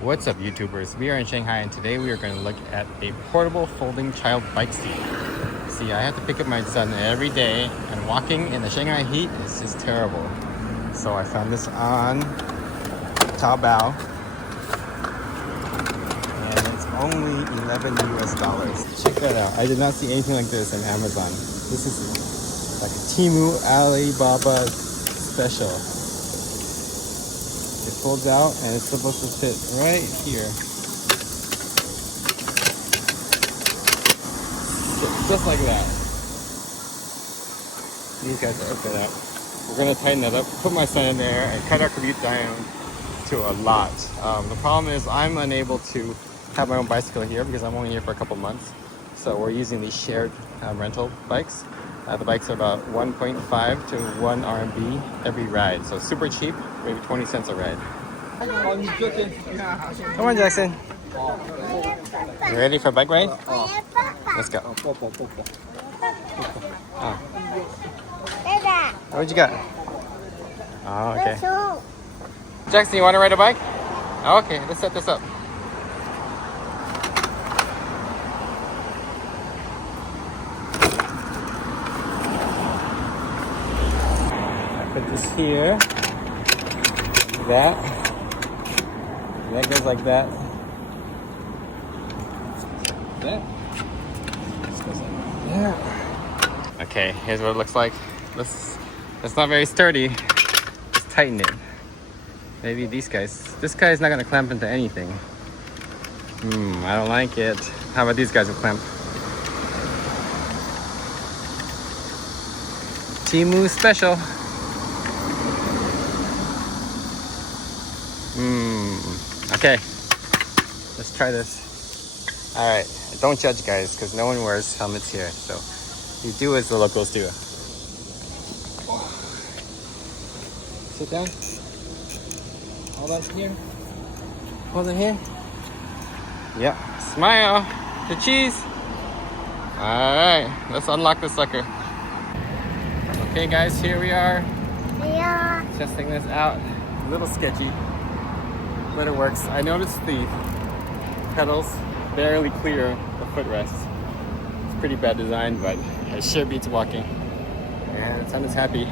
What's up, YouTubers? We are in Shanghai, and today we are going to look at a portable folding child bike seat. See, I have to pick up my son every day, and walking in the Shanghai heat is just terrible. So I found this on Taobao, and it's only $11 US. Check that out. I did not see anything like this on Amazon. This is like a Temu Alibaba special. It folds out and it's supposed to fit right here. Just like that. These guys are open up. We're gonna tighten that up, put my son in there, and cut our commute down to a lot. The problem is I'm unable to have my own bicycle here because I'm only here for a couple months. So we're using these shared rental bikes. The bikes are about 1.5 to 1 RMB every ride. So super cheap, maybe 20 cents a ride. Come on, Jackson. You ready for a bike ride? Let's go. Oh. What you got? Oh, okay. Jackson, you want to ride a bike? Oh, okay, let's set this up. Put this here, that goes like that. This goes like that. Okay, here's what it looks like. It's not very sturdy. Just tighten it. Maybe this guy's not gonna clamp into anything. I don't like it. How about these guys will clamp? Temu special. Okay, let's try this. All right, don't judge, guys, because no one wears helmets here. So you do as the locals do. Sit down. Hold on here. Hold it here. Yep. Smile. The cheese. All right, let's unlock the sucker. Okay, guys, here we are. Yeah. Testing this out. A little sketchy, but it works. I noticed the pedals barely clear the footrest. It's pretty bad design, but it sure beats walking. And son is happy.